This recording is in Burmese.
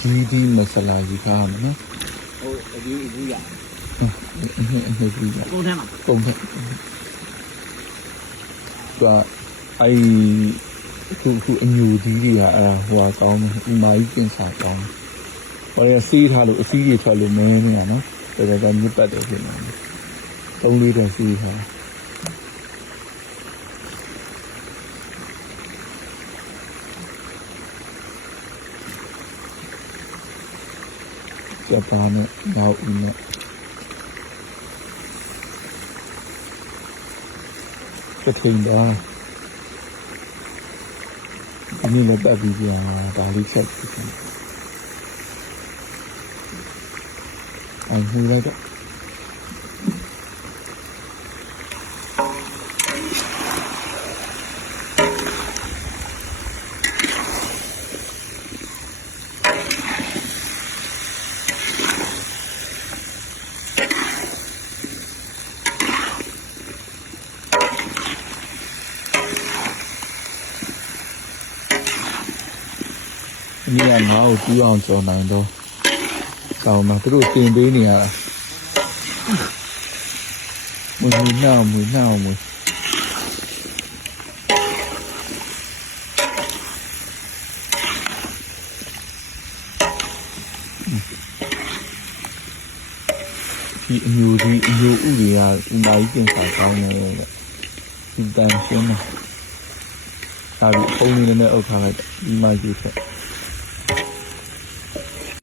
ကြီးဒီမဆလာကြီးခါမယ်နော်ဟိုအကြီးအကြီးရအင်းအင်းကြီးကကုန်းထဲမှာပုံနဲ့ကအိုင်ခုခုအညူကြီးတွေကအဲ့ဒါဟိုဟာကောင်းတယ်ဥမာကြီးကျင်စာကောင်းတယ်ဘာလဲစီးထားလို့အစီးကြီးထွက်လို့မဲနေတာနော်ဒါကြတဲ့မြစ်ပတ်တယ်ဖြစ်နေတယ်သုံးလေးတည်းစီးထား ဂျပန်နဲ့နောက်ဦးနဲ့တထိန်ပါဒီနေ့လည်းပတ်ပြီးပြန်ဒါလေးချက်ပြီးအိုင်ဟူလိုက်တော့ ဒီကငါ့ကိုကြည့်အောင်ကြော်နိုင်တော့ကောင်းမှာသူတို့တင်ပေးနေရတာမွေးနှောင်းမွေးနှောင်းမွေးဒီအမျိုးကြီးအမျိုးဥတွေကဥမာကြီးပြင်စာကောင်းတယ်တဲ့ဒီတန်ရှင်းတယ်ဒါပြီးအုံးလေးနဲ့အုပ်ထားလိုက်တယ်ဒီမှယူချက်